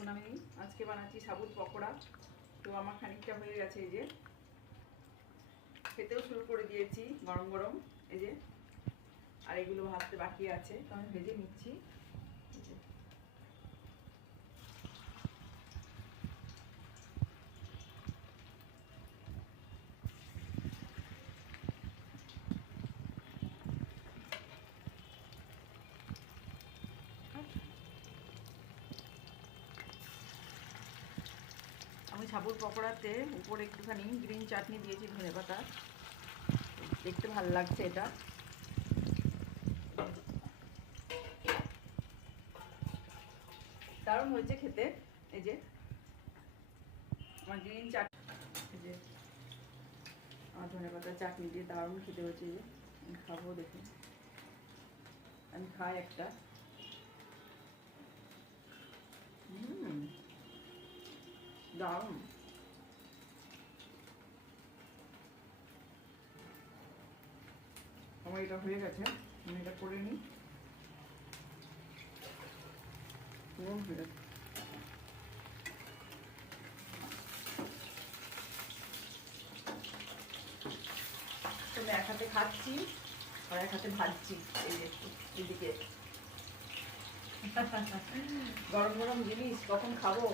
দেখুন আমি আজকে বানাচ্ছি সাবুত পকোড়া। তো আমার খানিকটা হয়ে গেছে, এই যে খেতেও শুরু করে দিয়েছি গরম গরম, এই যে। আর এগুলো ভাজতে বাকি আছে, তো আমি ভেজে নিচ্ছি। আমি সাবুত পকোড়াতে উপরে একটুখানি গ্রিন চাটনি দিয়েছি, ধনেপাতা, দেখতে ভালো লাগছে এটা। দারুণ হয়েছে খেতে। এই যে আমার গ্রিন চাটনি, এই যে আমার ধনেপাতার চাটনি দিয়ে দারুণ খেতে হয়েছে। এই যে আমি খাবো, দেখুন আমি খাই একটা। দারুণ। আমার এটা হয়ে গেছে, আমি এটা করে নিই। হয়ে গেছে। আমি এক হাতে খাচ্ছি আর এক হাতে ভাজছি, এই যে এদিকে। গরম গরম জিনিস কখন খাবো।